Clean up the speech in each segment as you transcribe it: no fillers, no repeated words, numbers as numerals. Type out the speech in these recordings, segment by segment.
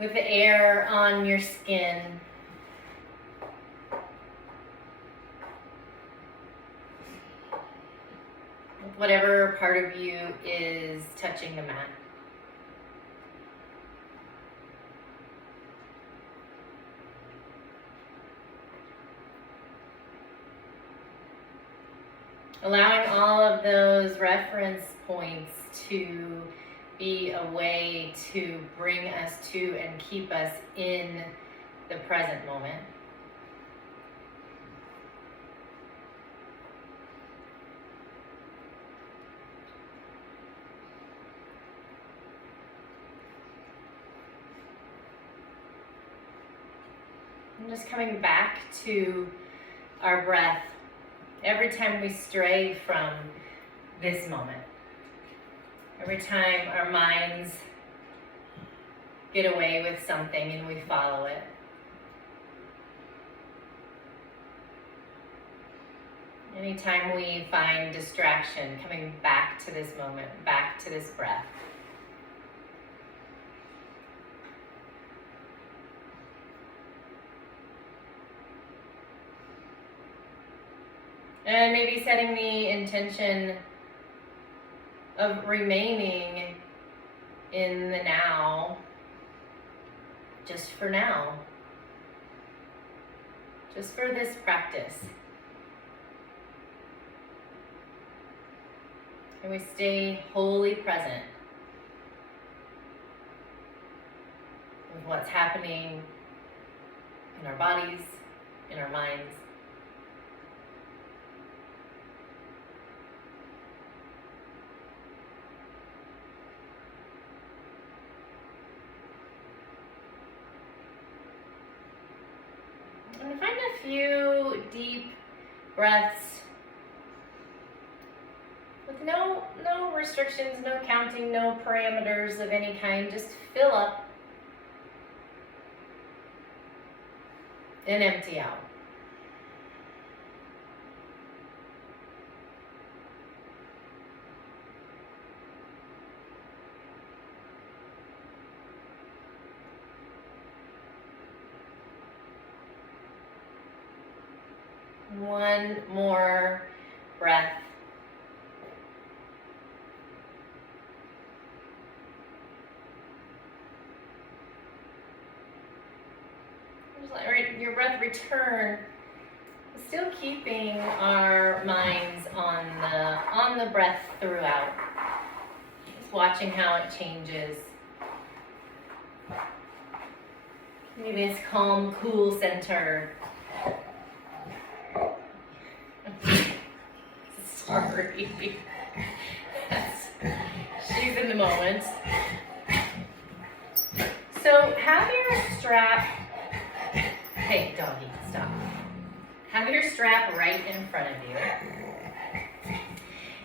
with the air on your skin. With whatever part of you is touching the mat. Allowing all of those reference points to be a way to bring us to and keep us in the present moment. And just coming back to our breath every time we stray from this moment. Every time our minds get away with something and we follow it. Anytime we find distraction, coming back to this moment, back to this breath. And maybe setting the intention of remaining in the now, just for now, just for this practice. And we stay wholly present with what's happening in our bodies, in our minds. And find a few deep breaths with no restrictions, no counting, no parameters of any kind. Just fill up and empty out. One more breath. Just let your breath return, still keeping our minds on the breath throughout. Just watching how it changes. Maybe it's calm, cool center. Sorry. She's in the moment. So have your strap, hey doggy, stop. Have your strap right in front of you.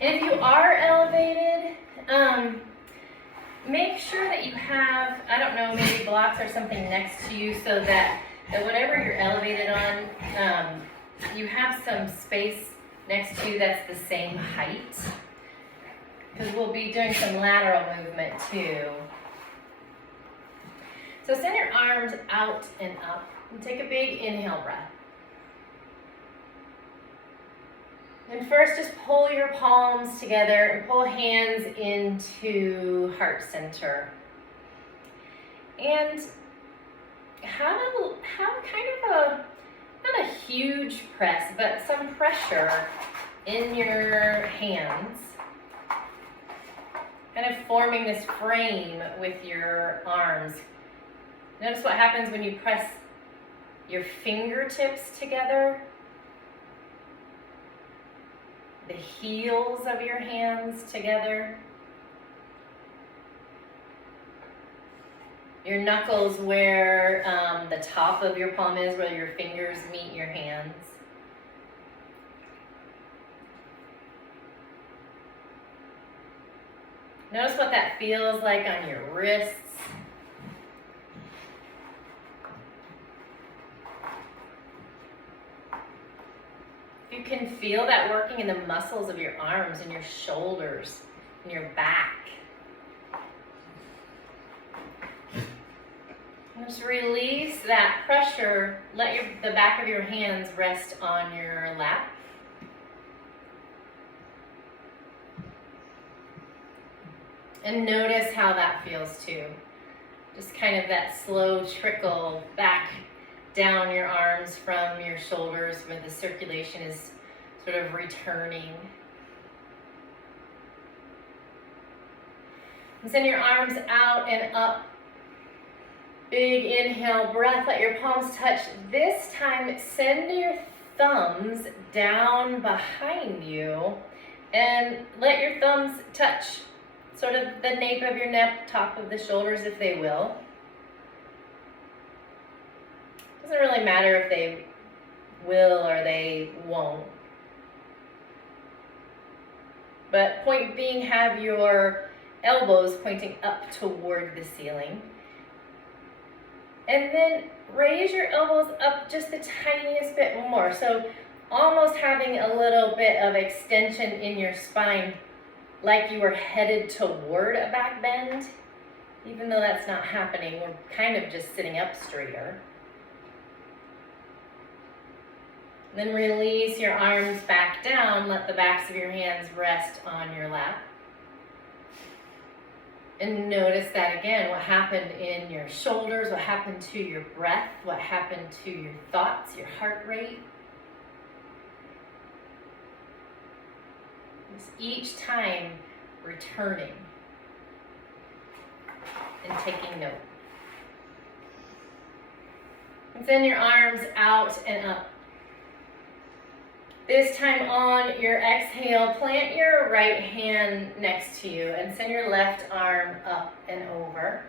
And if you are elevated, make sure that you have, I don't know, maybe blocks or something next to you so that whatever you're elevated on, you have some space next to you that's the same height, because we'll be doing some lateral movement too. So send your arms out and up and take a big inhale breath. And first just pull your palms together and pull hands into heart center. And have kind of a, not a huge press, but some pressure in your hands, kind of forming this frame with your arms. Notice what happens when you press your fingertips together, the heels of your hands together, your knuckles where the top of your palm is, where your fingers meet your hands. Notice what that feels like on your wrists. You can feel that working in the muscles of your arms and your shoulders and your back. Just release that pressure. Let the back of your hands rest on your lap. And notice how that feels too. Just kind of that slow trickle back down your arms from your shoulders where the circulation is sort of returning. And send your arms out and up. Big inhale, breath, let your palms touch. This time, send your thumbs down behind you and let your thumbs touch sort of the nape of your neck, top of the shoulders if they will. Doesn't really matter if they will or they won't. But point being, have your elbows pointing up toward the ceiling. And then raise your elbows up just the tiniest bit more. So almost having a little bit of extension in your spine, like you were headed toward a back bend. Even though that's not happening, we're kind of just sitting up straighter. Then release your arms back down. Let the backs of your hands rest on your lap. And notice that again, what happened in your shoulders, what happened to your breath, what happened to your thoughts, your heart rate. Just each time returning and taking note. And send your arms out and up. This time on your exhale, plant your right hand next to you and send your left arm up and over.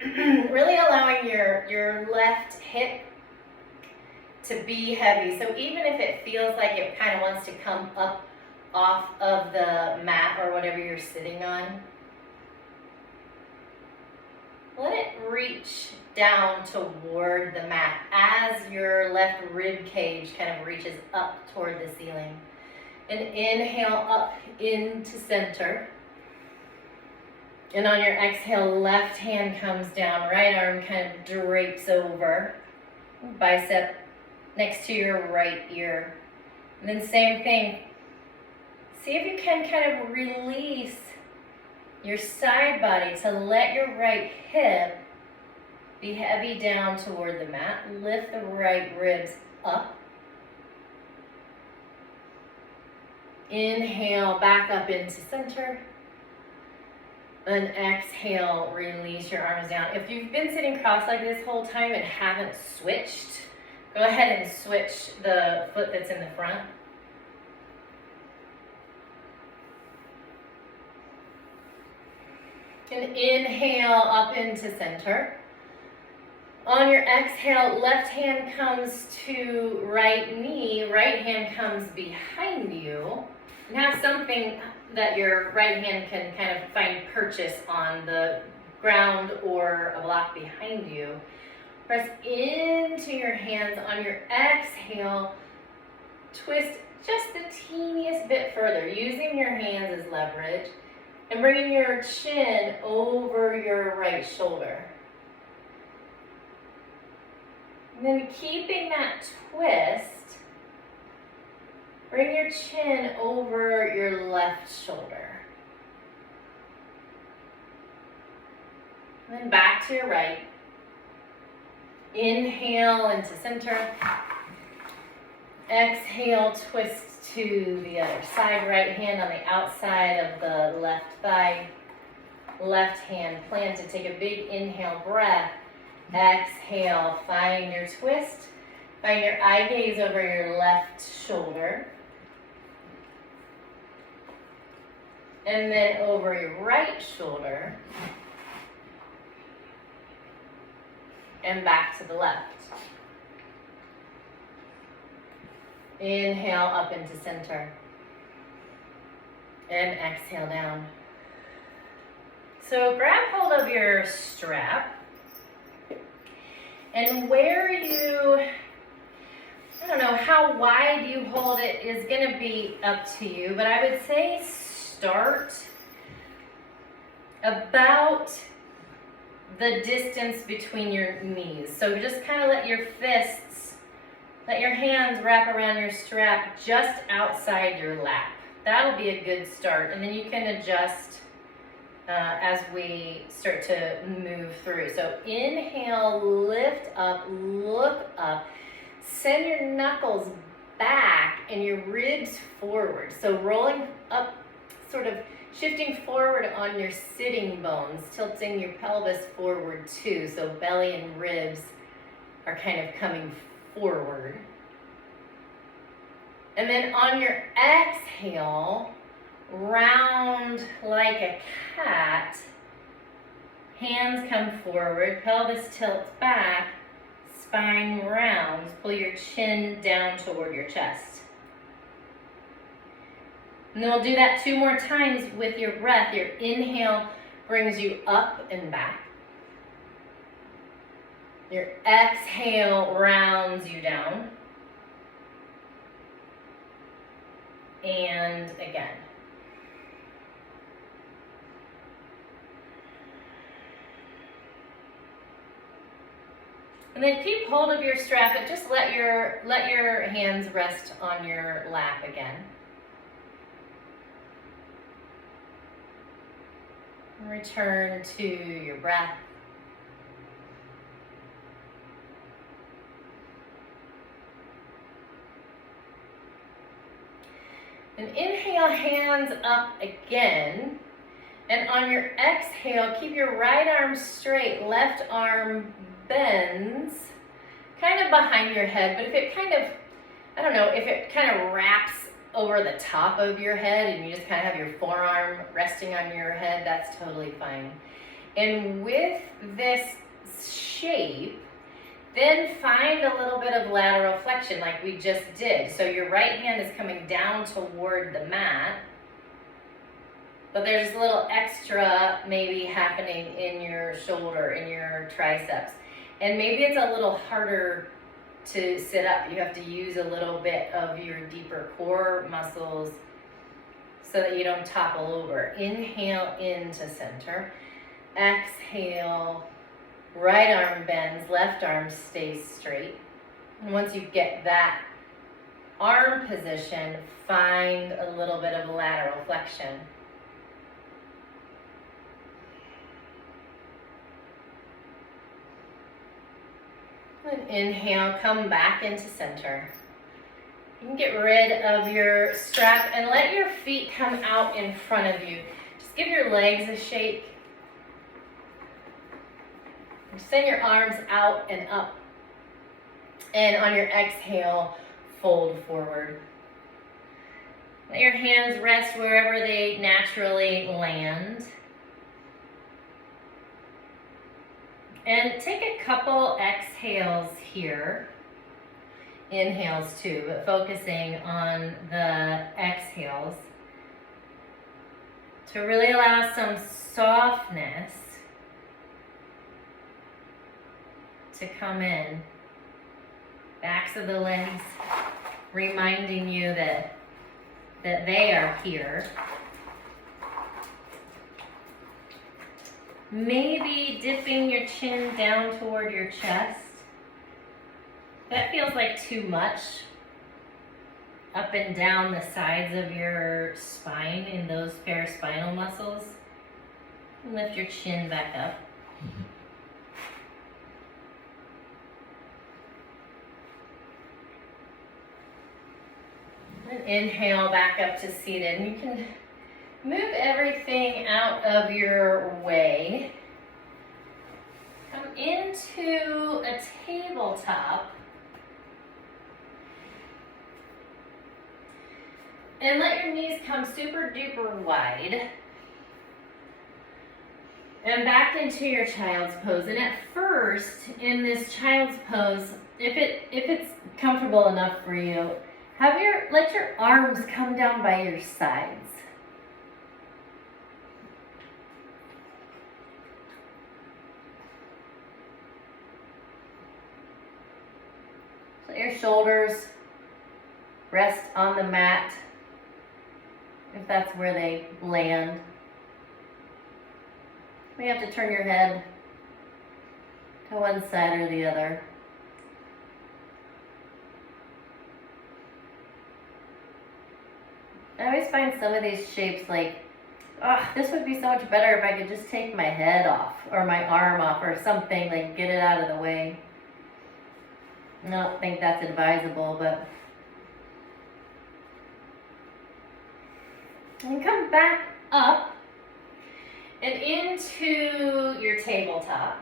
Really allowing your left hip to be heavy. So even if it feels like it kind of wants to come up off of the mat or whatever you're sitting on, let it reach down toward the mat as your left rib cage kind of reaches up toward the ceiling. And inhale up into center. And on your exhale, left hand comes down, right arm kind of drapes over, bicep next to your right ear. And then same thing. See if you can kind of release your side body to let your right hip be heavy down toward the mat. Lift the right ribs up. Inhale, back up into center. And exhale, release your arms down. If you've been sitting cross-legged this whole time and haven't switched, go ahead and switch the foot that's in the front. And inhale up into center. On your exhale, left hand comes to right knee, right hand comes behind you. And have something that your right hand can kind of find purchase on the ground or a block behind you. Press into your hands. On your exhale, twist just the teeniest bit further, using your hands as leverage. And bringing your chin over your right shoulder. And then keeping that twist, bring your chin over your left shoulder. And then back to your right. Inhale into center. Exhale, twist to the other side. Right hand on the outside of the left thigh. Left hand planted. Take a big inhale breath. Exhale, find your twist. Find your eye gaze over your left shoulder. And then over your right shoulder. And back to the left. Inhale up into center. And exhale down. So grab hold of your strap. And where you, I don't know, how wide you hold it is going to be up to you. But I would say start about the distance between your knees. So just kind of let your fists, let your hands wrap around your strap just outside your lap. That'll be a good start. And then you can adjust as we start to move through. So inhale, lift up, look up, send your knuckles back and your ribs forward. So rolling up, sort of shifting forward on your sitting bones, tilting your pelvis forward too. So belly and ribs are kind of coming forward. And then on your exhale, round like a cat, hands come forward, pelvis tilts back, spine rounds, pull your chin down toward your chest. And then we'll do that 2 more times with your breath. Your inhale brings you up and back. Your exhale rounds you down. And again. And then keep hold of your strap, but just let your hands rest on your lap again. Return to your breath. And inhale, hands up again. And on your exhale, keep your right arm straight, left arm bends, kind of behind your head. But if it kind of, I don't know, if it kind of wraps over the top of your head and you just kind of have your forearm resting on your head, that's totally fine. And with this shape, then find a little bit of lateral flexion like we just did. So your right hand is coming down toward the mat, but there's a little extra maybe happening in your shoulder, in your triceps. And maybe it's a little harder to sit up. You have to use a little bit of your deeper core muscles so that you don't topple over. Inhale into center. Exhale, right arm bends, left arm stays straight. And once you get that arm position, find a little bit of lateral flexion. And inhale, come back into center. You can get rid of your strap and let your feet come out in front of you. Just give your legs a shake. Send your arms out and up. And on your exhale, fold forward. Let your hands rest wherever they naturally land. And take a couple exhales here. Inhales too, but focusing on the exhales to really allow some softness to come in. Backs of the legs reminding you that they are here. Maybe dipping your chin down toward your chest. That feels like too much. Up and down the sides of your spine in those paraspinal muscles. Lift your chin back up. And inhale back up to seated. And you can move everything out of your way. Come into a tabletop. And let your knees come super duper wide. And back into your child's pose. And at first, in this child's pose, if it's comfortable enough for you, let your arms come down by your sides. Let your shoulders rest on the mat, if that's where they land. You may have to turn your head to one side or the other. I always find some of these shapes like, oh, this would be so much better if I could just take my head off or my arm off or something, like get it out of the way. I don't think that's advisable, but. And come back up and into your tabletop.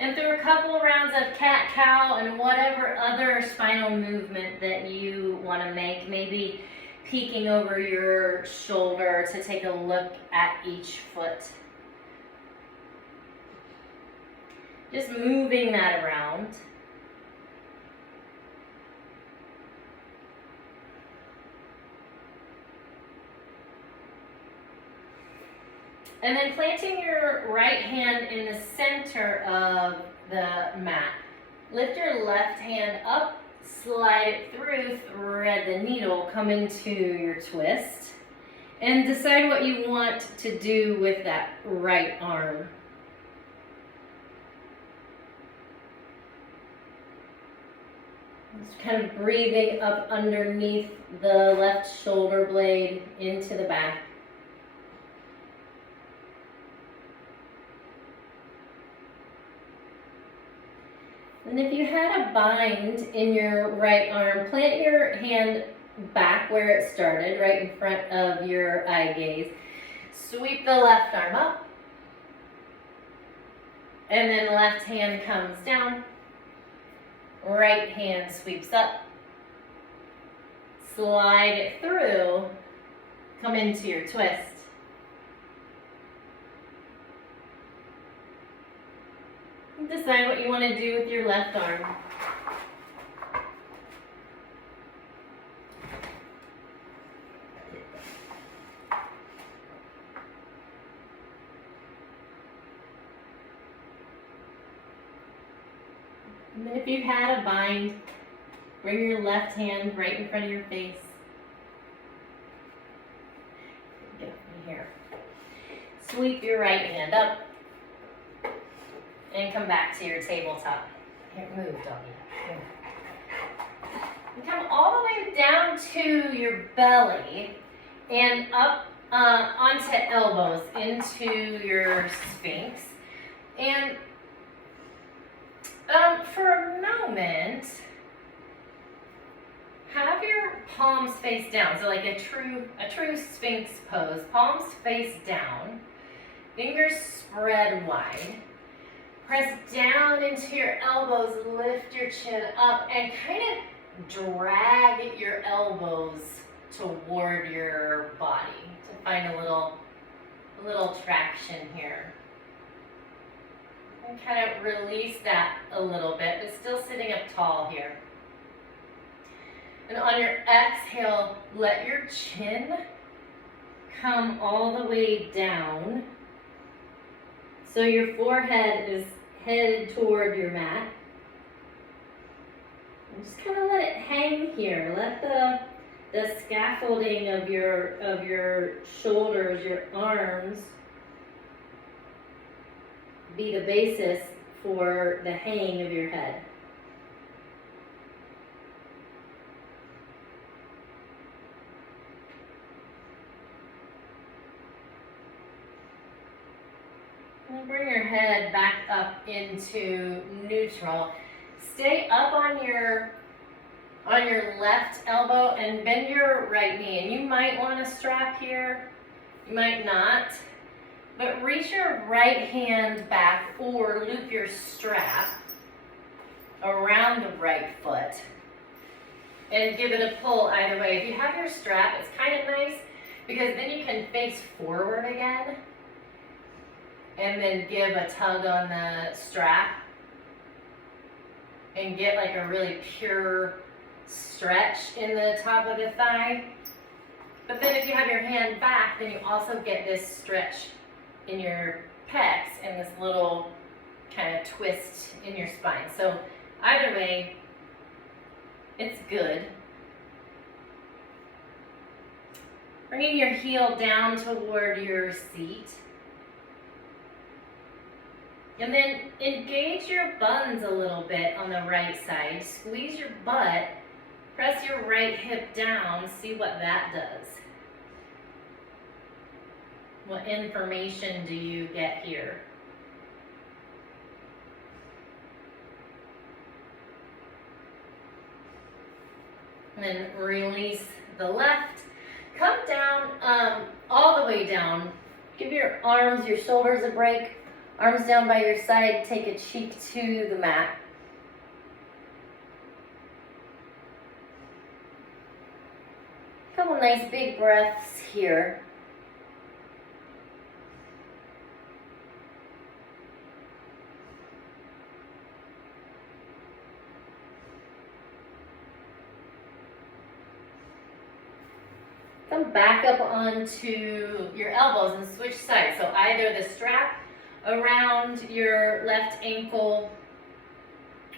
And through a couple of rounds of cat-cow and whatever other spinal movement that you want to make, maybe peeking over your shoulder to take a look at each foot. Just moving that around. And then planting your right hand in the center of the mat. Lift your left hand up, slide it through, thread the needle, come into your twist, and decide what you want to do with that right arm. Just kind of breathing up underneath the left shoulder blade into the back. And if you had a bind in your right arm, plant your hand back where it started, right in front of your eye gaze. Sweep the left arm up. And then left hand comes down. Right hand sweeps up. Slide it through. Come into your twist. Decide what you want to do with your left arm. And then if you had a bind, bring your left hand right in front of your face. Get me here. Sweep your right hand up. And come back to your tabletop. Here, move, doggy. Here. And come all the way down to your belly and up onto elbows into your sphinx. And for a moment, have your palms face down. So like a true sphinx pose. Palms face down. Fingers spread wide. Press down into your elbows, lift your chin up, and kind of drag your elbows toward your body to find a little traction here. And kind of release that a little bit, but still sitting up tall here. And on your exhale, let your chin come all the way down. So your forehead is headed toward your mat. And just kind of let it hang here. Let the scaffolding of your shoulders, your arms, be the basis for the hang of your head. And bring your head back up into neutral. Stay up on your left elbow and bend your right knee. And you might want a strap here, you might not. But reach your right hand back or loop your strap around the right foot and give it a pull either way. If you have your strap, it's kind of nice because then you can face forward again and then give a tug on the strap and get like a really pure stretch in the top of the thigh. But then if you have your hand back, then you also get this stretch in your pecs and this little kind of twist in your spine. So either way, it's good. Bringing your heel down toward your seat. And then engage your buns a little bit on the right side. Squeeze your butt. Press your right hip down. See what that does. What information do you get here? And then release the left. Come down, all the way down. Give your arms, your shoulders a break. Arms down by your side. Take a cheek to the mat. Couple nice big breaths here. Come back up onto your elbows and switch sides. So either the strap around your left ankle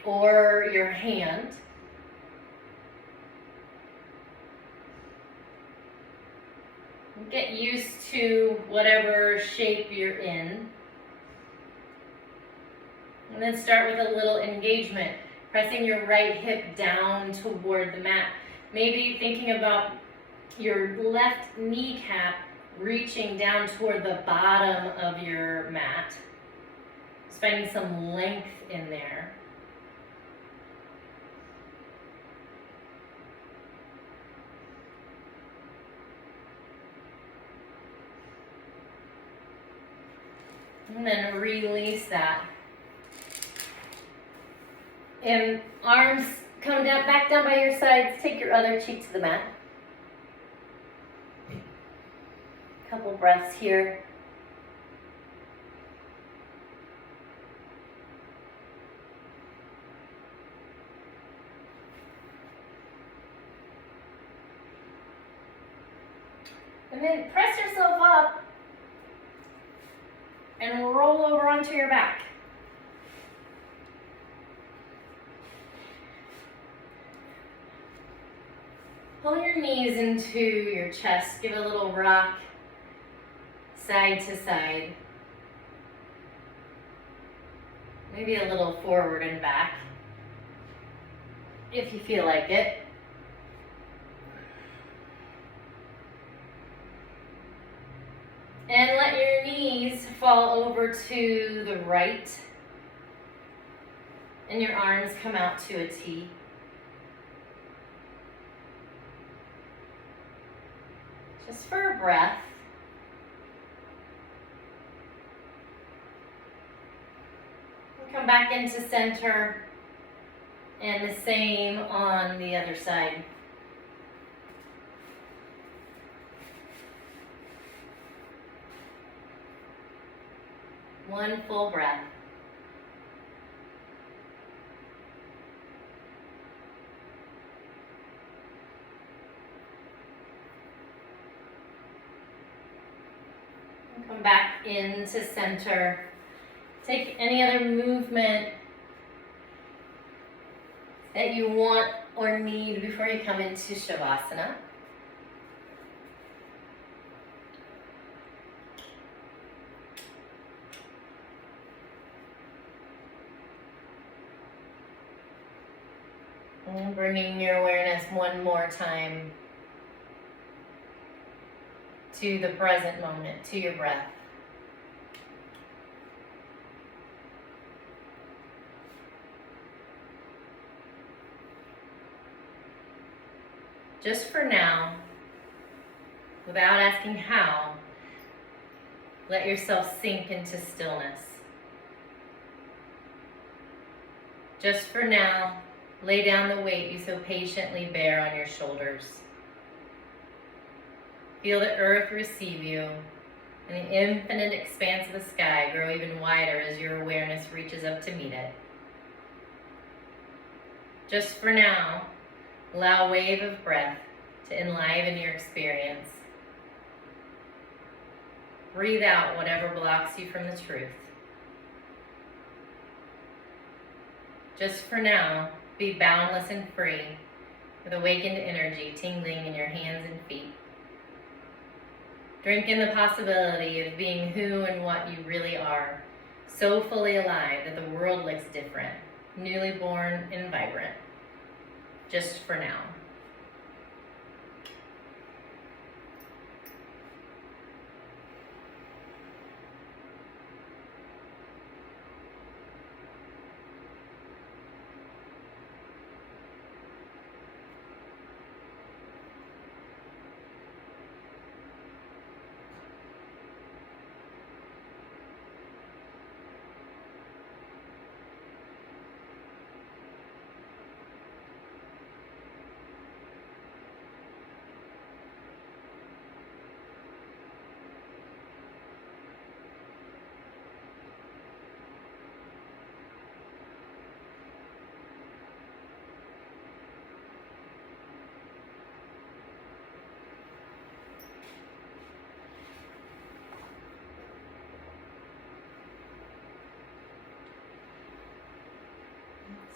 or your hand. Get used to whatever shape you're in. And then start with a little engagement, pressing your right hip down toward the mat. Maybe thinking about your left kneecap reaching down toward the bottom of your mat. Just finding some length in there. And then release that. And arms come down, back down by your sides. Take your other cheek to the mat. Couple breaths here. And then press yourself up and roll over onto your back. Pull your knees into your chest. Give a little rock side to side. Maybe a little forward and back, if you feel like it. And let your knees fall over to the right. And your arms come out to a T. Just for a breath. Come back into center, and the same on the other side. One full breath. Come back into center. Take any other movement that you want or need before you come into Shavasana. And bringing your awareness one more time to the present moment, to your breath. Just for now, without asking how, let yourself sink into stillness. Just for now, lay down the weight you so patiently bear on your shoulders. Feel the earth receive you, and the infinite expanse of the sky grow even wider as your awareness reaches up to meet it. Just for now, allow a wave of breath to enliven your experience. Breathe out whatever blocks you from the truth. Just for now, be boundless and free, with awakened energy tingling in your hands and feet. Drink in the possibility of being who and what you really are, so fully alive that the world looks different, newly born and vibrant, just for now.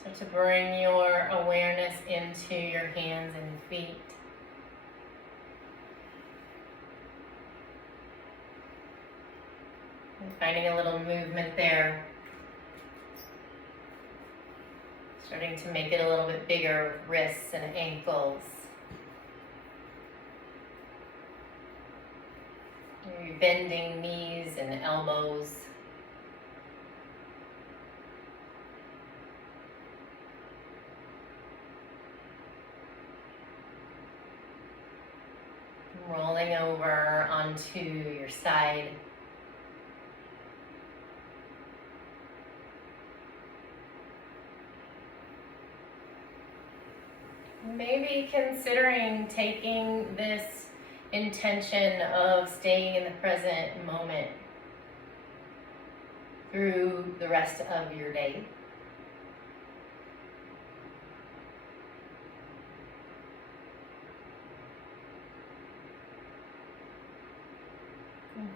So to bring your awareness into your hands and feet. And finding a little movement there. Starting to make it a little bit bigger with wrists and ankles. Maybe bending knees and elbows. Rolling over onto your side. Maybe considering taking this intention of staying in the present moment through the rest of your day.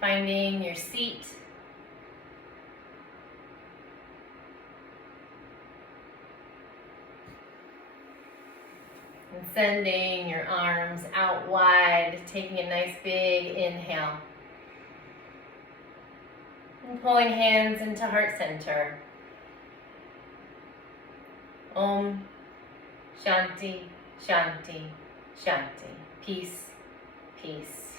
Finding your seat. And sending your arms out wide, taking a nice big inhale. And pulling hands into heart center. Om Shanti, Shanti, Shanti. Peace, peace.